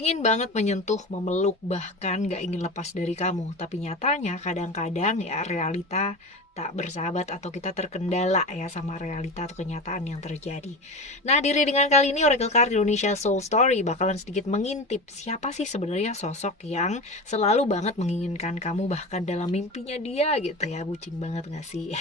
Pingin banget menyentuh, memeluk, bahkan gak ingin lepas dari kamu. Tapi nyatanya kadang-kadang ya realita tak bersahabat atau kita terkendala ya sama realita atau kenyataan yang terjadi. Nah, di readingan kali ini Oracle Card Indonesia Soul Story bakalan sedikit mengintip siapa sih sebenarnya sosok yang selalu banget menginginkan kamu bahkan dalam mimpinya dia gitu ya. Bucin banget gak sih?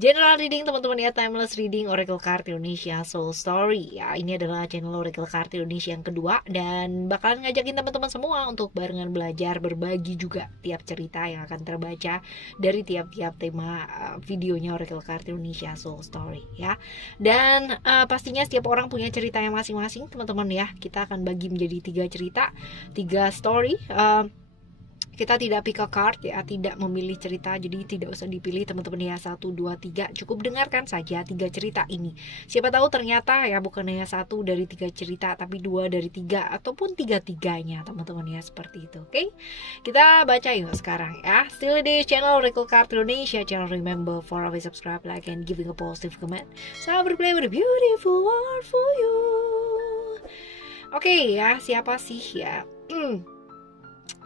General reading teman-teman ya, timeless reading Oracle Card Indonesia Soul Story ya. Ini adalah channel Oracle Card Indonesia yang kedua dan bakalan ngajakin teman-teman semua untuk barengan belajar, berbagi juga tiap cerita yang akan terbaca dari tiap-tiap tema videonya Oracle Card Indonesia Soul Story ya. Dan pastinya setiap orang punya cerita yang masing-masing teman-teman ya. Kita akan bagi menjadi 3 cerita, 3 story. Kita tidak pick a card ya, tidak memilih cerita, jadi tidak usah dipilih teman-teman ya, 1, 2, 3, cukup dengarkan saja 3 cerita ini. Siapa tahu ternyata ya bukan hanya 1 dari 3 cerita, tapi 2 dari 3 ataupun 3-tiganya teman-teman ya, seperti itu. Oke, kita baca yuk sekarang ya. Still di channel Oracle Card Indonesia channel, remember for always subscribe, like, and giving a positive comment. Selamat berplay with a beautiful world for you. Oke ya, siapa sih ya?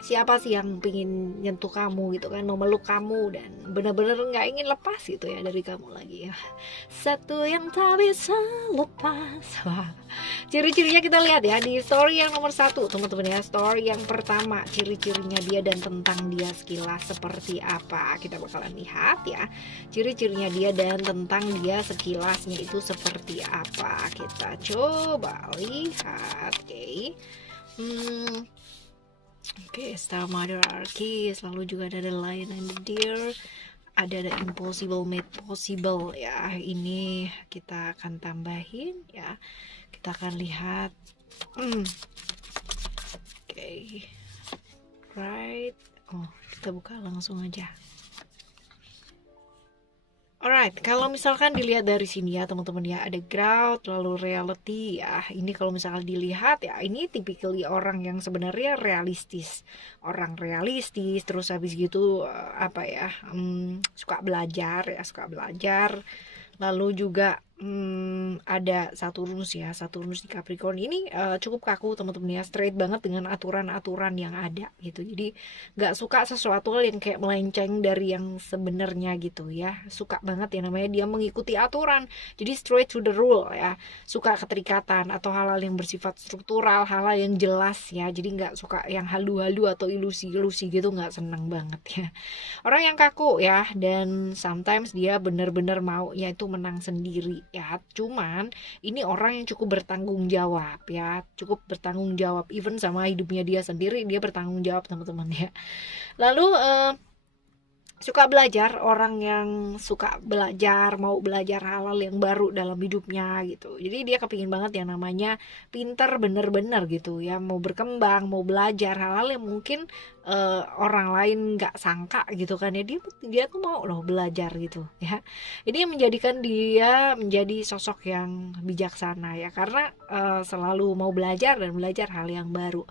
Siapa sih yang pingin nyentuh kamu gitu kan, memeluk kamu dan benar-benar nggak ingin lepas gitu ya dari kamu lagi ya. Satu yang tak bisa lepas. Wah, ciri-cirinya kita lihat ya di story yang nomor 1 teman-teman ya. Story yang pertama, ciri-cirinya dia dan tentang dia sekilas seperti apa. Kita bakalan lihat ya ciri-cirinya dia dan tentang dia sekilasnya itu seperti apa. Kita coba lihat. Oke, Star Mother Archis, lalu juga ada The Lion and the Deer, ada The Impossible Made Possible ya. Ini kita akan tambahin ya. Kita akan lihat. Oke. Right. Oh, kita buka langsung aja. Alright, kalau misalkan dilihat dari sini ya teman-teman ya, ada growth lalu reality ya. Ini kalau misalkan dilihat ya, ini typically orang yang sebenarnya realistis. Orang realistis, terus habis gitu suka belajar ya, suka belajar. Lalu juga ada Saturnus ya, Saturnus di Capricorn ini cukup kaku teman-teman ya, straight banget dengan aturan-aturan yang ada gitu. Jadi nggak suka sesuatu yang kayak melenceng dari yang sebenarnya gitu ya. Suka banget ya namanya dia mengikuti aturan. Jadi straight to the rule ya. Suka keterikatan atau hal-hal yang bersifat struktural, hal-hal yang jelas ya. Jadi nggak suka yang halu-halu atau ilusi-ilusi gitu, nggak seneng banget ya. Orang yang kaku ya, dan sometimes dia bener-bener mau yaitu menang sendiri ya. Cuman ini orang yang cukup bertanggung jawab ya, cukup bertanggung jawab even sama hidupnya dia sendiri, dia bertanggung jawab teman-teman ya. Lalu suka belajar, orang yang suka belajar, mau belajar hal-hal yang baru dalam hidupnya gitu. Jadi dia kepingin banget yang namanya pinter bener-bener gitu ya, mau berkembang, mau belajar hal-hal yang mungkin orang lain nggak sangka gitu kan ya. Dia tuh mau loh belajar gitu ya. Ini yang menjadikan dia menjadi sosok yang bijaksana ya, karena selalu mau belajar dan belajar hal yang baru.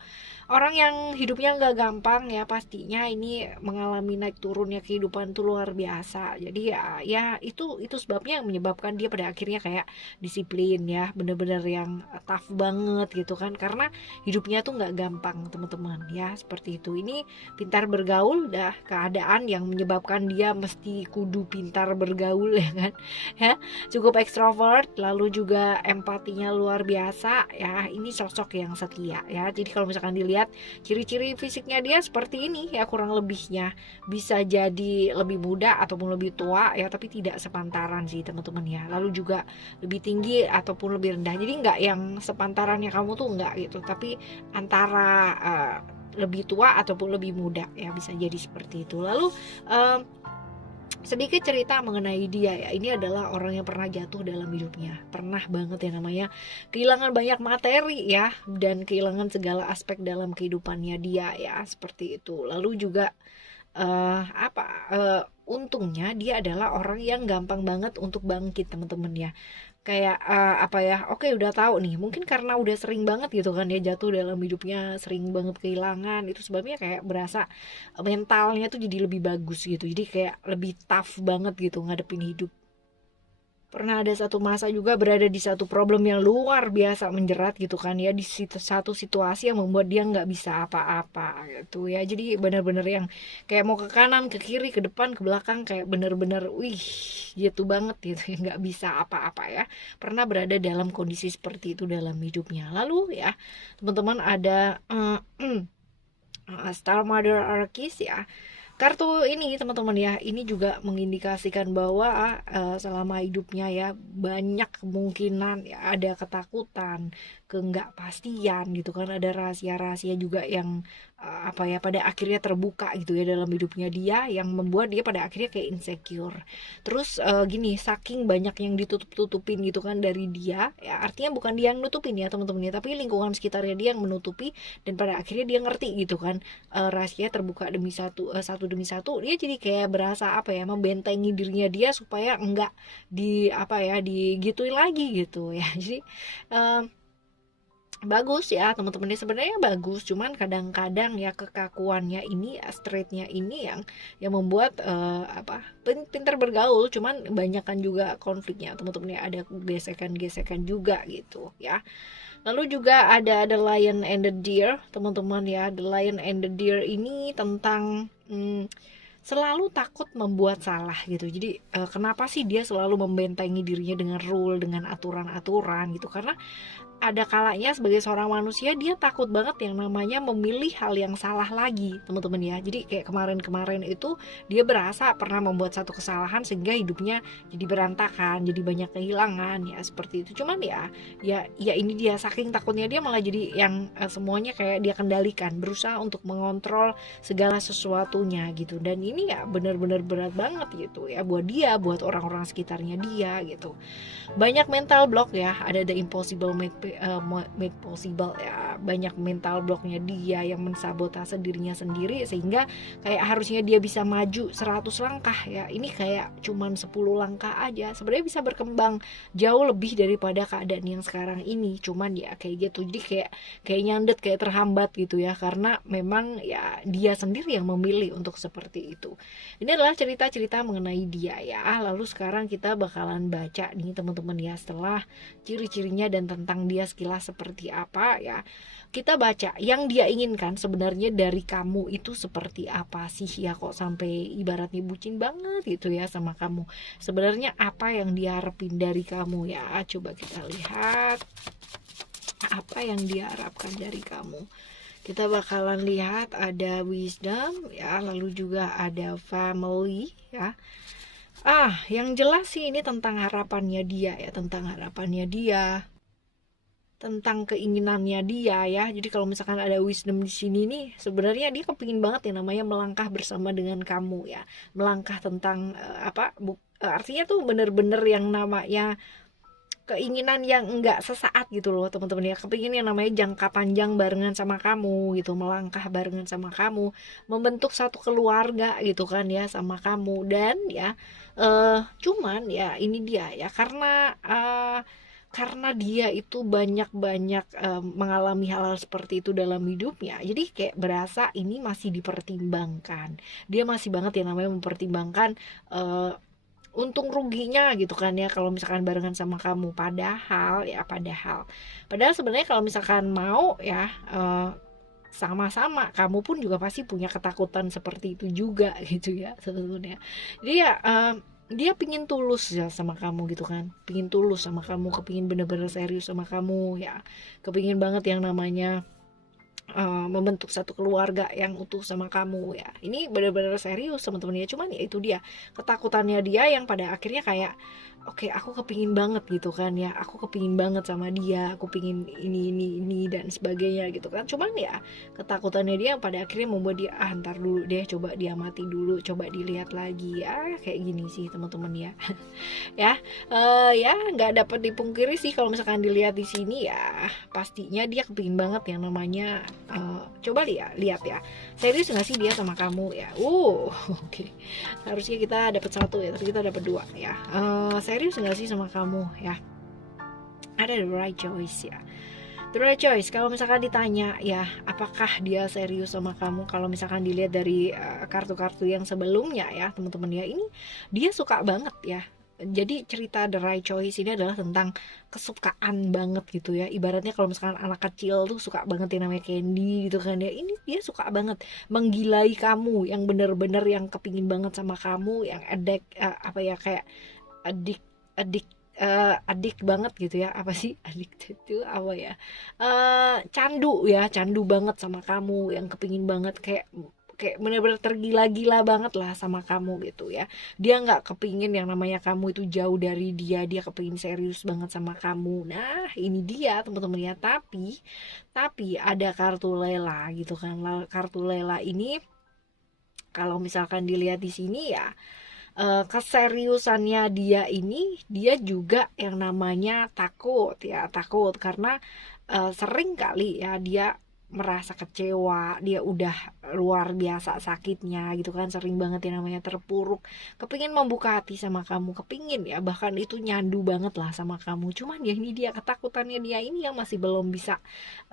Orang yang hidupnya nggak gampang ya, pastinya ini mengalami naik turunnya kehidupan tuh luar biasa. Jadi ya itu sebabnya yang menyebabkan dia pada akhirnya kayak disiplin ya, bener-bener yang tough banget gitu kan, karena hidupnya tuh nggak gampang teman-teman ya, seperti itu. Ini pintar bergaul, dah keadaan yang menyebabkan dia mesti kudu pintar bergaul ya kan ya. Cukup ekstrovert, lalu juga empatinya luar biasa ya. Ini sosok yang setia ya. Jadi kalau misalkan dilihat ciri-ciri fisiknya dia seperti ini ya, kurang lebihnya. Bisa jadi lebih muda ataupun lebih tua ya, tapi tidak sepantaran sih teman-teman ya. Lalu juga lebih tinggi ataupun lebih rendah, jadi nggak yang sepantarannya kamu tuh nggak gitu, tapi antara lebih tua ataupun lebih muda ya, bisa jadi seperti itu. Lalu sedikit cerita mengenai dia ya. Ini adalah orang yang pernah jatuh dalam hidupnya, pernah banget ya namanya kehilangan banyak materi ya, dan kehilangan segala aspek dalam kehidupannya dia ya, seperti itu. Lalu juga untungnya dia adalah orang yang gampang banget untuk bangkit teman-teman ya. Kayak oke udah tahu nih, mungkin karena udah sering banget gitu kan dia jatuh dalam hidupnya, sering banget kehilangan, itu sebabnya kayak berasa mentalnya tuh jadi lebih bagus gitu, jadi kayak lebih tough banget gitu ngadepin hidup. pernah ada satu masa juga berada di satu problem yang luar biasa menjerat gitu kan ya, di satu situasi yang membuat dia nggak bisa apa-apa gitu ya. Jadi benar-benar yang kayak mau ke kanan, ke kiri, ke depan, ke belakang, kayak benar-benar wih gitu banget gitu ya, nggak bisa apa-apa ya. Pernah berada dalam kondisi seperti itu dalam hidupnya. Lalu ya teman-teman ada Star Mother Archis ya. Kartu ini teman-teman ya, ini juga mengindikasikan bahwa selama hidupnya ya banyak kemungkinan ya ada ketakutan, ketidakpastian gitu kan, ada rahasia-rahasia juga yang apa ya pada akhirnya terbuka gitu ya dalam hidupnya dia, yang membuat dia pada akhirnya kayak insecure. Terus gini, saking banyak yang ditutup-tutupin gitu kan dari dia ya, artinya bukan dia yang nutupin ya teman-teman ya, tapi lingkungan sekitarnya dia yang menutupi, dan pada akhirnya dia ngerti gitu kan, rahasia terbuka demi satu demi satu, dia jadi kayak berasa apa ya, membentengi dirinya dia supaya enggak di apa ya digituin lagi gitu ya. Jadi bagus ya teman-teman, sebenarnya bagus, cuman kadang-kadang ya kekakuannya ini, straightnya ini yang membuat pintar bergaul, cuman kebanyakan juga konfliknya teman-teman ya, ada gesekan-gesekan juga gitu ya. Lalu juga ada The Lion and the Deer teman-teman ya. The Lion and the Deer ini tentang selalu takut membuat salah gitu. Jadi kenapa sih dia selalu membentengi dirinya dengan rule, dengan aturan-aturan gitu, karena ada kalanya sebagai seorang manusia dia takut banget yang namanya memilih hal yang salah lagi teman-teman ya. Jadi kayak kemarin-kemarin itu dia berasa pernah membuat satu kesalahan sehingga hidupnya jadi berantakan, jadi banyak kehilangan ya, seperti itu. Cuman ya ini dia, saking takutnya dia malah jadi yang semuanya kayak dia kendalikan, berusaha untuk mengontrol segala sesuatunya gitu. Dan ini ya benar-benar berat banget gitu ya buat dia, buat orang-orang sekitarnya dia gitu. Banyak mental block ya, ada the impossible made possible ya, banyak mental blocknya dia yang mensabotase dirinya sendiri, sehingga kayak harusnya dia bisa maju 100 langkah ya, ini kayak cuman 10 langkah aja, sebenarnya bisa berkembang jauh lebih daripada keadaan yang sekarang ini, cuman ya kayak gitu. Jadi kayak nyandet, kayak terhambat gitu ya, karena memang ya dia sendiri yang memilih untuk seperti itu. Ini adalah cerita-cerita mengenai dia ya. Lalu sekarang kita bakalan baca nih teman-teman ya, setelah ciri-cirinya dan tentang dia sekilas seperti apa ya, kita baca yang dia inginkan sebenarnya dari kamu itu seperti apa sih ya, kok sampai ibaratnya bucin banget gitu ya sama kamu. Sebenarnya apa yang diharapin dari kamu ya, coba kita lihat apa yang diharapkan dari kamu. Kita bakalan lihat ada wisdom ya, lalu juga ada family ya. Yang jelas sih ini tentang harapannya dia ya, tentang harapannya dia, tentang keinginannya dia ya. Jadi kalau misalkan ada wisdom di sini nih, sebenarnya dia kepingin banget ya namanya melangkah bersama dengan kamu ya. Melangkah tentang artinya tuh bener-bener yang namanya keinginan yang enggak sesaat gitu loh teman-teman ya. Kepingin yang namanya jangka panjang barengan sama kamu gitu, melangkah barengan sama kamu, membentuk satu keluarga gitu kan ya sama kamu. Dan ya cuman ya ini dia ya, karena dia itu banyak-banyak mengalami hal-hal seperti itu dalam hidupnya, jadi kayak berasa ini masih dipertimbangkan, dia masih banget ya namanya mempertimbangkan untung ruginya gitu kan ya kalau misalkan barengan sama kamu. Padahal sebenarnya kalau misalkan mau ya sama-sama, kamu pun juga pasti punya ketakutan seperti itu juga gitu ya sebetulnya. Jadi ya dia pingin tulus ya sama kamu gitu kan, pingin tulus sama kamu, kepingin bener-bener serius sama kamu ya, kepingin banget yang namanya membentuk satu keluarga yang utuh sama kamu ya. Ini benar-benar serius teman-teman ya. Cuman ya itu dia ketakutannya dia yang pada akhirnya kayak oke, aku kepingin banget gitu kan ya, aku kepingin banget sama dia, aku pingin ini dan sebagainya gitu kan. Cuman ya ketakutannya dia yang pada akhirnya membuat dia ntar dulu deh, coba dia mati dulu, coba dilihat lagi ya, kayak gini sih teman-teman ya. Ya ya nggak dapat dipungkiri sih kalau misalkan dilihat di sini ya, pastinya dia kepingin banget yang namanya coba lihat ya, serius nggak sih dia sama kamu ya. Oke. Harusnya kita dapat 1 ya, tapi kita dapat 2 ya. Serius nggak sih sama kamu ya, ada the right choice ya. The right choice, kalau misalkan ditanya ya apakah dia serius sama kamu, kalau misalkan dilihat dari kartu-kartu yang sebelumnya ya teman-teman ya, ini dia suka banget ya jadi cerita The Right Choice ini adalah tentang kesukaan banget gitu ya. Ibaratnya kalau misalkan anak kecil tuh suka banget yang namanya candy gitu kan ya, ini dia suka banget menggilai kamu, yang bener-bener yang kepingin banget sama kamu, yang apa ya, kayak adik adik adik banget gitu ya. Apa sih adik itu apa ya, candu ya, candu banget sama kamu, yang kepingin banget, kayak kayak bener-bener tergila-gila banget lah sama kamu gitu ya. Dia nggak kepingin yang namanya kamu itu jauh dari dia, dia kepingin serius banget sama kamu. Nah ini dia teman-teman ya, tapi ada kartu lela gitu kan. Kartu lela ini kalau misalkan dilihat di sini ya, keseriusannya dia ini, dia juga yang namanya takut ya, takut karena sering kali ya dia merasa kecewa, dia udah luar biasa sakitnya gitu kan, sering banget yang namanya terpuruk, kepingin membuka hati sama kamu, kepingin ya bahkan itu nyandu banget lah sama kamu. Cuman ya ini dia ketakutannya dia ini yang masih belum bisa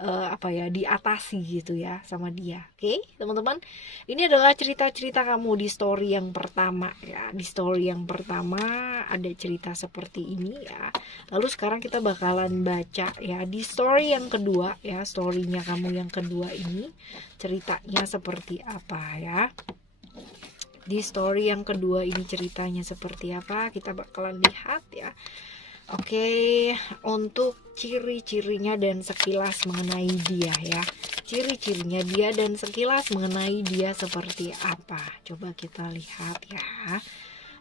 apa ya, diatasi gitu ya sama dia. Oke teman-teman, ini adalah cerita-cerita kamu di story yang pertama ya. Di story yang pertama ada cerita seperti ini ya. Lalu sekarang kita bakalan baca ya di story yang kedua ya. Storynya kamu yang kedua ini ceritanya seperti apa ya. Di story yang kedua ini ceritanya seperti apa, kita bakalan lihat ya. Oke, untuk ciri-cirinya dan sekilas mengenai dia ya. Ciri-cirinya dia dan sekilas mengenai dia seperti apa. Coba kita lihat ya.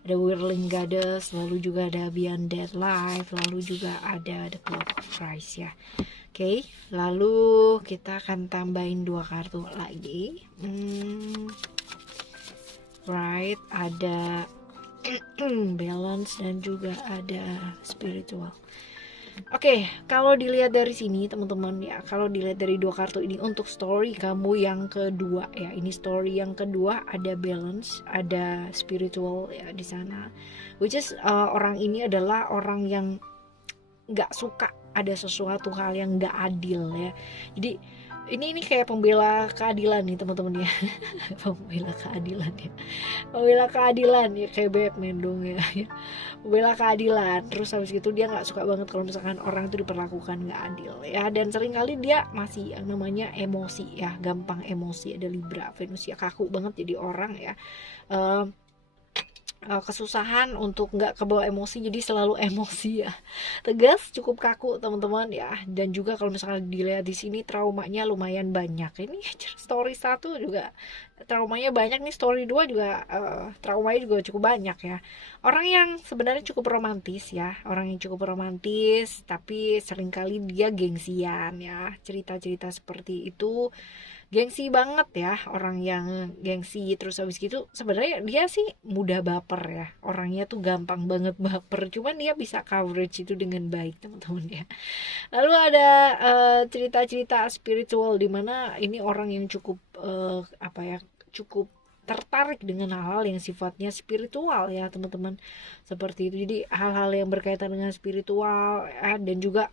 Ada Whirling Goddess, lalu juga ada Beyond Dead Life, lalu juga ada The Clock of Christ ya. Oke, lalu kita akan tambahin 2 kartu lagi. Right, ada balance dan juga ada spiritual. Oke, kalau dilihat dari sini teman-teman ya, kalau dilihat dari 2 kartu ini untuk story kamu yang kedua ya, ini story yang kedua ada balance, ada spiritual ya di sana. Which is orang ini adalah orang yang nggak suka ada sesuatu hal yang nggak adil ya. Jadi ini kayak pembela keadilan nih teman-teman ya. Pembela keadilan ya, pembela keadilan ya, kayak Batman dong ya. Pembela keadilan, terus habis itu dia nggak suka banget kalau misalkan orang itu diperlakukan nggak adil ya. Dan seringkali dia masih yang namanya emosi ya, gampang emosi. Ada Libra, Venus ya, kaku banget jadi orang ya. Kesusahan untuk nggak kebawa emosi, jadi selalu emosi ya, tegas, cukup kaku teman-teman ya. Dan juga kalau misalnya dilihat di sini traumanya lumayan banyak. Ini story 1 juga traumanya banyak nih, story 2 juga traumanya juga cukup banyak ya. Orang yang sebenarnya cukup romantis ya, orang yang cukup romantis, tapi seringkali dia gengsian ya. Cerita-cerita seperti itu gengsi banget ya, orang yang gengsi. Terus habis gitu sebenarnya dia sih mudah baper ya, orangnya tuh gampang banget baper, cuman dia bisa coverage itu dengan baik teman-teman ya. Lalu ada cerita-cerita spiritual di mana ini orang yang cukup apa ya, cukup tertarik dengan hal-hal yang sifatnya spiritual ya teman-teman, seperti itu. Jadi hal-hal yang berkaitan dengan spiritual ya, dan juga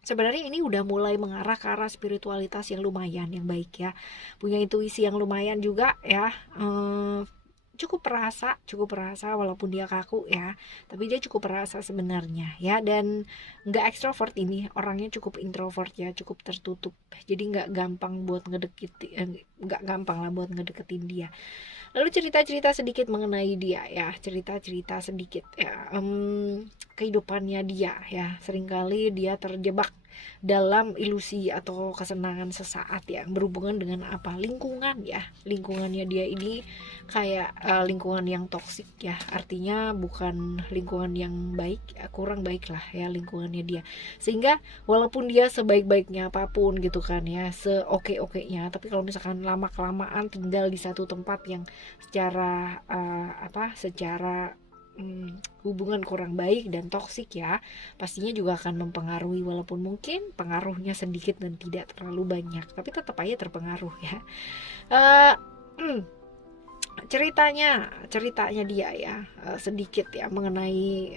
sebenarnya ini udah mulai mengarah ke arah spiritualitas yang lumayan, yang baik ya, punya intuisi yang lumayan juga ya. Cukup perasa walaupun dia kaku ya, tapi dia cukup perasa sebenarnya ya. Dan nggak ekstrovert, ini orangnya cukup introvert ya, cukup tertutup, jadi nggak gampang lah buat ngedeketin dia. Lalu cerita-cerita sedikit mengenai dia ya, cerita-cerita sedikit ya, kehidupannya dia ya. Seringkali dia terjebak dalam ilusi atau kesenangan sesaat yang berhubungan dengan apa, lingkungan ya. Lingkungannya dia ini kayak lingkungan yang toksik ya, artinya bukan lingkungan yang baik, kurang baik lah ya lingkungannya dia. Sehingga walaupun dia sebaik-baiknya apapun gitu kan ya, seoke-okenya, tapi kalau misalkan lama-kelamaan tinggal di satu tempat yang secara secara hubungan kurang baik dan toksik ya, pastinya juga akan mempengaruhi, walaupun mungkin pengaruhnya sedikit dan tidak terlalu banyak, tapi tetap aja terpengaruh ya. Ceritanya dia ya, sedikit ya mengenai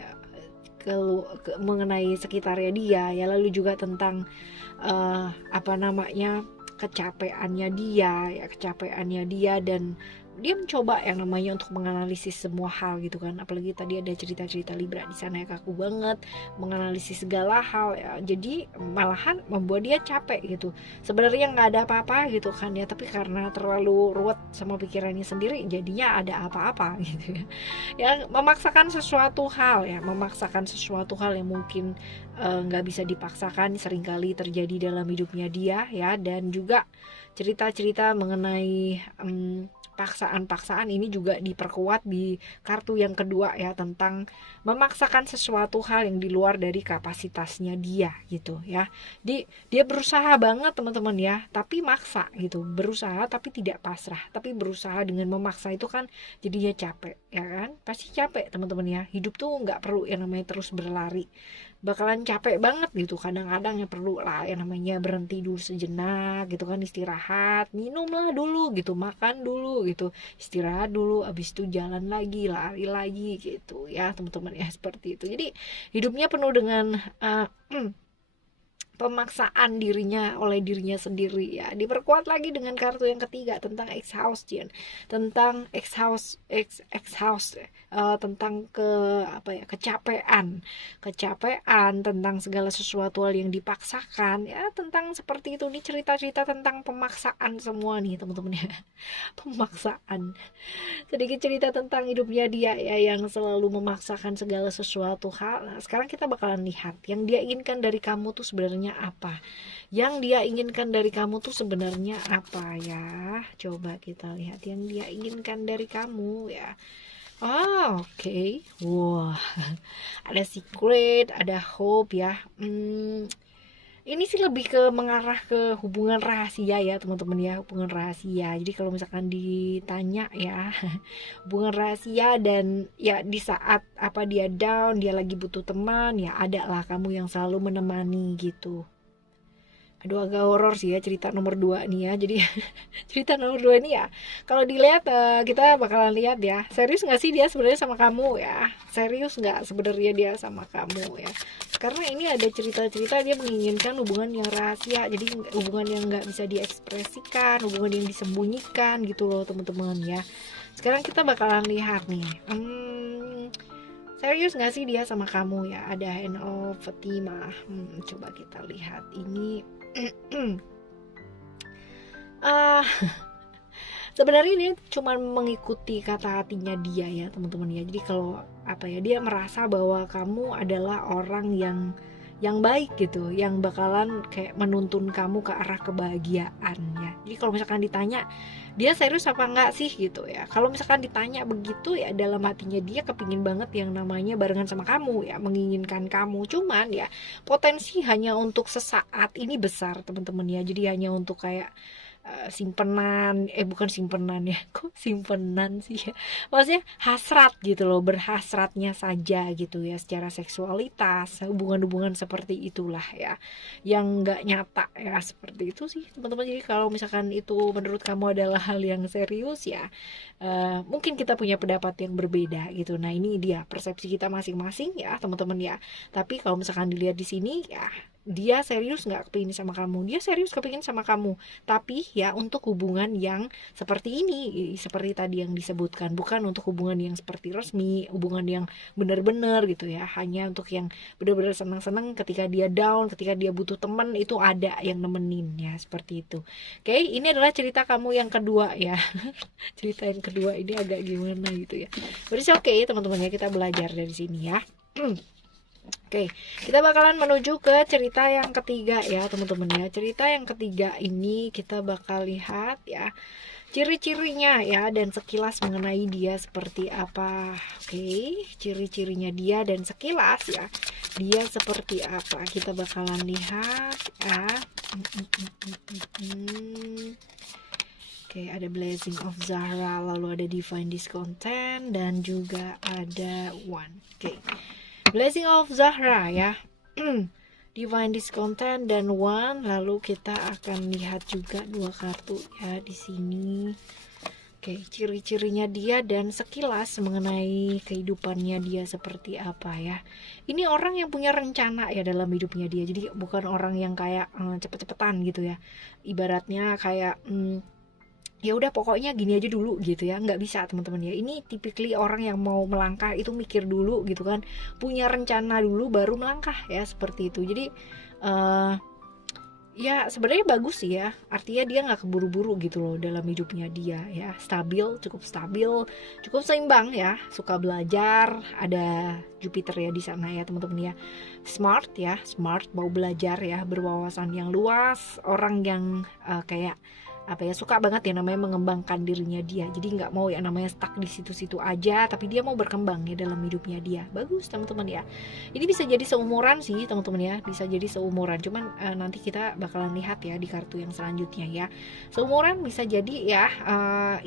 mengenai sekitarnya dia ya, lalu juga tentang kecapeannya dia ya, dan dia mencoba yang namanya untuk menganalisis semua hal gitu kan. Apalagi tadi ada cerita-cerita Libra di sana yang kaku banget, menganalisis segala hal ya. Jadi malahan membuat dia capek gitu. Sebenarnya nggak ada apa-apa gitu kan ya, tapi karena terlalu ruwet sama pikirannya sendiri, jadinya ada apa-apa gitu ya. Ya memaksakan sesuatu hal ya, memaksakan sesuatu hal yang mungkin nggak bisa dipaksakan, seringkali terjadi dalam hidupnya dia ya. Dan juga cerita-cerita mengenai paksaan-paksaan ini juga diperkuat di kartu yang kedua ya, tentang memaksakan sesuatu hal yang di luar dari kapasitasnya dia gitu ya. Dia berusaha banget teman-teman ya, tapi maksa gitu, berusaha tapi tidak pasrah, tapi berusaha dengan memaksa itu kan jadinya capek ya kan, pasti capek teman-teman ya. Hidup tuh nggak perlu yang namanya terus berlari, bakalan capek banget gitu. Kadang-kadang ya perlu lah yang namanya berhenti dulu sejenak gitu kan, istirahat, minum lah dulu gitu, makan dulu gitu, istirahat dulu, abis itu jalan lagi, lari lagi gitu ya teman-teman ya, seperti itu. Jadi hidupnya penuh dengan pemaksaan dirinya oleh dirinya sendiri ya. Diperkuat lagi dengan kartu yang ketiga tentang exhaustion, tentang exhaust tentang kecapean tentang segala sesuatu hal yang dipaksakan ya, tentang seperti itu. Ini cerita-cerita tentang pemaksaan semua nih teman-teman ya. Pemaksaan, sedikit cerita tentang hidupnya dia ya, yang selalu memaksakan segala sesuatu hal. Nah, sekarang kita bakalan lihat yang dia inginkan dari kamu tuh sebenarnya apa. Yang dia inginkan dari kamu tuh sebenarnya apa ya? Coba kita lihat yang dia inginkan dari kamu ya. Oke. Wah, ada secret, ada hope ya. Ini sih lebih ke mengarah ke hubungan rahasia ya teman-teman ya, hubungan rahasia. Jadi kalau misalkan ditanya ya, hubungan rahasia, dan ya di saat apa dia down, dia lagi butuh teman, ya ada lah kamu yang selalu menemani gitu. Aduh, agak horor sih ya cerita nomor 2 nih ya. Jadi cerita nomor 2 ini ya, kalau dilihat kita bakalan lihat ya, serius nggak sih dia sebenarnya sama kamu ya, serius nggak sebenarnya dia sama kamu ya. Karena ini ada cerita-cerita dia menginginkan hubungan yang rahasia, jadi hubungan yang nggak bisa diekspresikan, hubungan yang disembunyikan gitu loh teman-teman ya. Sekarang kita bakalan lihat nih, serius nggak sih dia sama kamu ya. Ada Hand of Fatima. Coba kita lihat ini. Sebenarnya ini cuma mengikuti kata hatinya dia ya teman-teman ya. Jadi kalau dia merasa bahwa kamu adalah orang yang baik gitu, yang bakalan kayak menuntun kamu ke arah kebahagiaan ya. Jadi kalau misalkan ditanya dia serius apa enggak sih gitu ya, kalau misalkan ditanya begitu ya, dalam hatinya dia kepingin banget yang namanya barengan sama kamu ya, menginginkan kamu. Cuman ya potensi hanya untuk sesaat ini besar teman-teman ya. Jadi hanya untuk kayak simpenan, bukan simpenan ya, kok simpenan sih ya, maksudnya hasrat gitu loh, berhasratnya saja gitu ya, secara seksualitas, hubungan-hubungan seperti itulah ya, yang nggak nyata ya, seperti itu sih teman-teman. Jadi kalau misalkan itu menurut kamu adalah hal yang serius ya, mungkin kita punya pendapat yang berbeda gitu. Nah ini dia persepsi kita masing-masing ya teman-teman ya. Tapi kalau misalkan dilihat di sini ya, dia serius nggak kepingin sama kamu, dia serius kepingin sama kamu, tapi ya untuk hubungan yang seperti ini, seperti tadi yang disebutkan, bukan untuk hubungan yang seperti resmi, hubungan yang benar-benar gitu ya, hanya untuk yang benar-benar senang-senang ketika dia down, ketika dia butuh teman, itu ada yang nemenin ya, seperti itu. Oke, ini adalah cerita kamu yang kedua ya. Cerita yang kedua ini agak gimana gitu ya, berarti oke teman-teman ya, kita belajar dari sini ya. Oke, kita bakalan menuju ke cerita yang ketiga ya teman-teman ya. Cerita yang ketiga ini kita bakal lihat ya ciri-cirinya ya, dan sekilas mengenai dia seperti apa. Oke, ciri-cirinya dia dan sekilas ya, dia seperti apa, kita bakalan lihat ya. Oke, ada Blessing of Zahra, lalu ada Divine Discontent, dan juga ada One. Oke, Blessing of Zahra ya, Divine Discontent dan One. Lalu kita akan lihat juga dua kartu ya di sini. Oke, ciri-cirinya dia dan sekilas mengenai kehidupannya dia seperti apa ya. Ini orang yang punya rencana ya dalam hidupnya dia. Jadi bukan orang yang kayak cepet-cepetan gitu ya. Ibaratnya kayak ya udah pokoknya gini aja dulu gitu ya, nggak bisa teman-teman ya. Ini typically orang yang mau melangkah itu mikir dulu gitu kan, punya rencana dulu baru melangkah ya, seperti itu. Jadi eh ya sebenarnya bagus sih ya, artinya dia nggak keburu-buru gitu loh dalam hidupnya dia ya, stabil, cukup seimbang ya, suka belajar, ada Jupiter ya di sana ya teman-teman ya, smart, mau belajar ya, berwawasan yang luas, orang yang kayak apa ya, suka banget ya namanya mengembangkan dirinya dia, jadi nggak mau ya namanya stuck di situ-situ aja, tapi dia mau berkembang ya dalam hidupnya dia. Bagus teman-teman ya. Ini bisa jadi seumuran sih teman-teman ya, bisa jadi seumuran, cuman nanti kita bakalan lihat ya di kartu yang selanjutnya ya. Seumuran bisa jadi ya,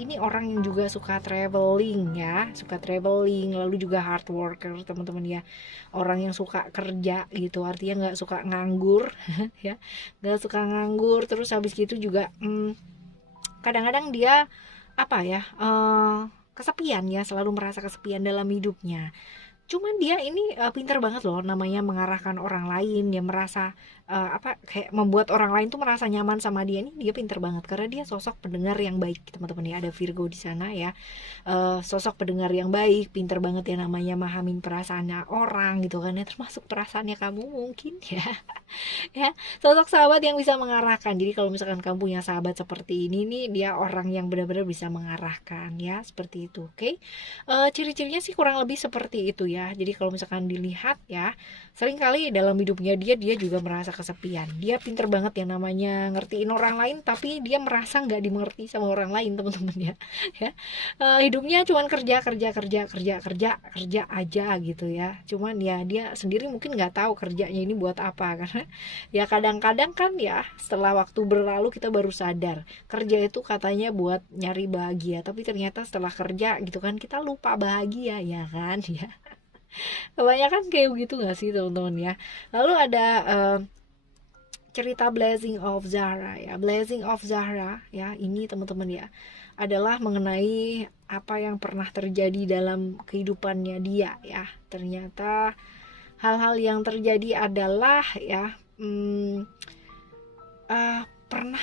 ini orang yang juga suka traveling ya, lalu juga hard worker teman-teman ya, orang yang suka kerja gitu, artinya nggak suka nganggur ya, nggak suka nganggur. Terus habis gitu juga kadang-kadang dia apa ya, kesepian ya, selalu merasa kesepian dalam hidupnya. Cuman dia ini pintar banget loh namanya mengarahkan orang lain, dia merasa apa kayak membuat orang lain tuh merasa nyaman sama dia. Nih dia pintar banget karena dia sosok pendengar yang baik teman-teman ya, ada Virgo di sana ya. Sosok pendengar yang baik, pintar banget ya namanya mahamin perasaannya orang gitu kan ya, termasuk perasaannya kamu mungkin ya. Ya, sosok sahabat yang bisa mengarahkan. Jadi kalau misalkan kamu punya sahabat seperti ini nih, dia orang yang benar-benar bisa mengarahkan ya, seperti itu. Oke. Ciri-cirinya sih kurang lebih seperti itu ya. Jadi kalau misalkan dilihat ya, seringkali dalam hidupnya dia juga merasa kesepian. Dia pinter banget yang namanya ngertiin orang lain, tapi dia merasa nggak dimengerti sama orang lain teman-teman ya. Ya, hidupnya cuman kerja aja gitu ya. Cuman ya dia sendiri mungkin nggak tahu kerjanya ini buat apa, karena ya kadang-kadang kan ya setelah waktu berlalu kita baru sadar kerja itu katanya buat nyari bahagia, tapi ternyata setelah kerja gitu kan kita lupa bahagia ya kan ya. Kebanyakan kayak begitu nggak sih teman-teman ya. Lalu ada cerita Blessing of Zahra ya. Blessing of Zahra ya, ini teman-teman ya adalah mengenai apa yang pernah terjadi dalam kehidupannya dia ya. Ternyata hal-hal yang terjadi adalah ya pernah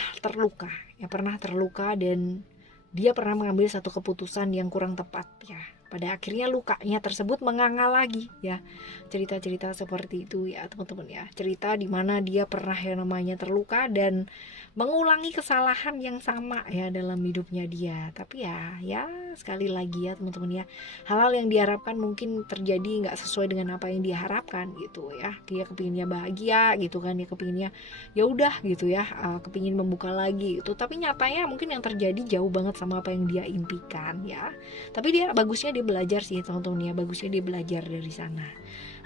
terluka dan dia pernah mengambil satu keputusan yang kurang tepat ya. Pada akhirnya lukanya tersebut menganga lagi ya. Cerita-cerita seperti itu ya teman-teman ya. Cerita di mana dia pernah yang namanya terluka dan mengulangi kesalahan yang sama ya dalam hidupnya dia. Tapi ya sekali lagi ya teman-teman ya, hal-hal yang diharapkan mungkin terjadi nggak sesuai dengan apa yang dia harapkan gitu ya. Dia kepinginnya bahagia gitu kan, dia kepinginnya ya udah gitu ya, kepingin membuka lagi itu, tapi nyatanya mungkin yang terjadi jauh banget sama apa yang dia impikan ya. Tapi dia bagusnya dia belajar sih teman-teman ya, bagusnya dia belajar dari sana.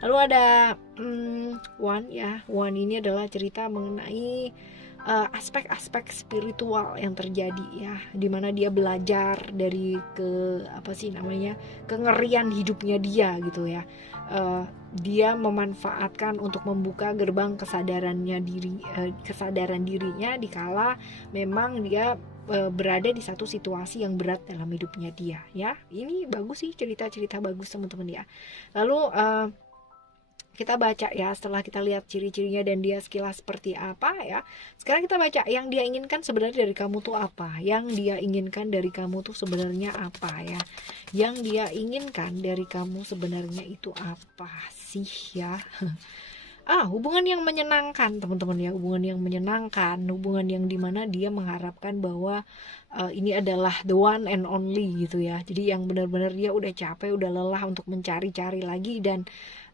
Lalu ada One ini adalah cerita mengenai aspek-aspek spiritual yang terjadi ya, dimana dia belajar dari kengerian hidupnya dia gitu ya. Dia memanfaatkan untuk membuka gerbang kesadaran dirinya dikala memang dia berada di satu situasi yang berat dalam hidupnya dia ya. Ini bagus sih, cerita-cerita bagus teman-teman ya. Lalu kita baca ya, setelah kita lihat ciri-cirinya dan dia sekilas seperti apa ya, sekarang kita baca yang dia inginkan sebenarnya dari kamu tuh apa, yang dia inginkan dari kamu tuh sebenarnya apa ya, yang dia inginkan dari kamu sebenarnya itu apa sih ya. Hubungan yang menyenangkan teman-teman ya, hubungan yang dimana dia mengharapkan bahwa ini adalah the one and only gitu ya. Jadi yang benar-benar dia udah capek, udah lelah untuk mencari-cari lagi, dan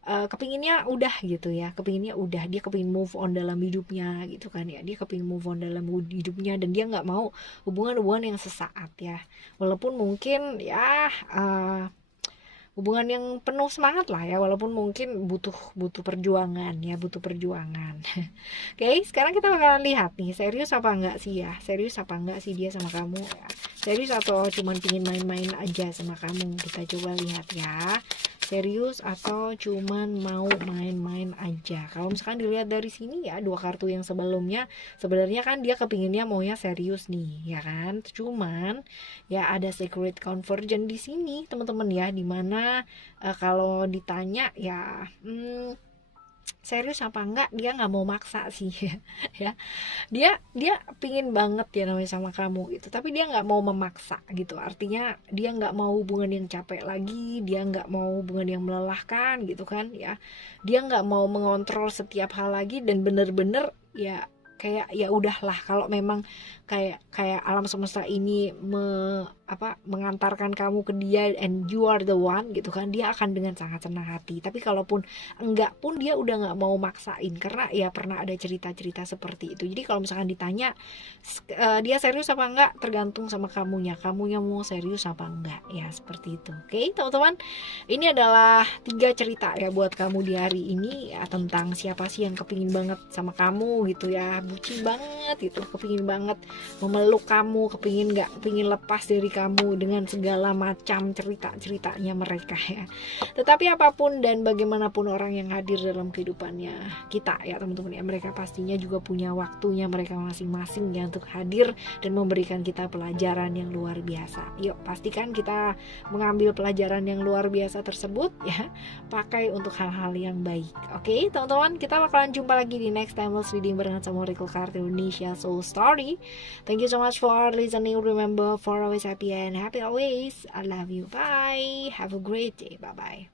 kepinginnya udah gitu ya, dia kepingin move on dalam hidupnya gitu kan ya, dia kepingin move on dalam hidupnya, dan dia nggak mau hubungan-hubungan yang sesaat ya, walaupun mungkin ya hubungan yang penuh semangat lah ya, walaupun mungkin butuh perjuangan ya, Oke, sekarang kita bakalan lihat nih, serius apa enggak sih dia sama kamu ya, serius atau cuman pingin main-main aja sama kamu. Kita coba lihat ya, serius atau cuman mau main-main aja. Kalau misalkan dilihat dari sini ya, dua kartu yang sebelumnya sebenarnya kan dia kepinginnya maunya serius nih ya kan, cuman ya ada secret convergence di sini teman-teman ya, dimana kalau ditanya ya serius apa enggak, dia nggak mau maksa sih ya. Dia pingin banget ya namanya sama kamu gitu, tapi dia nggak mau memaksa gitu. Artinya dia nggak mau hubungan yang capek lagi, dia nggak mau hubungan yang melelahkan gitu kan ya. Dia nggak mau mengontrol setiap hal lagi, dan bener-bener ya kayak ya udahlah, kalau memang kayak kayak alam semesta ini mengantarkan kamu ke dia and you are the one gitu kan, dia akan dengan sangat senang hati. Tapi kalaupun enggak pun dia udah nggak mau maksain, karena ya pernah ada cerita-cerita seperti itu. Jadi kalau misalkan ditanya dia serius apa enggak, tergantung sama kamunya mau serius apa enggak ya, seperti itu. Oke teman-teman, ini adalah 3 cerita ya buat kamu di hari ini ya, tentang siapa sih yang kepingin banget sama kamu gitu ya, bucin banget gitu, kepingin banget memeluk kamu, kepingin lepas dari kamu dengan segala macam cerita-ceritanya mereka ya. Tetapi apapun dan bagaimanapun orang yang hadir dalam kehidupannya kita ya teman-teman ya, mereka pastinya juga punya waktunya mereka masing-masing ya untuk hadir dan memberikan kita pelajaran yang luar biasa. Yuk pastikan kita mengambil pelajaran yang luar biasa tersebut ya, pakai untuk hal-hal yang baik. Oke teman-teman, kita bakalan jumpa lagi di next Timeless Reading barengan sama Oracle Card Indonesia Soul Story. Thank you so much for listening. Remember, for always happy and happy always. I love you. Bye. Have a great day. Bye bye.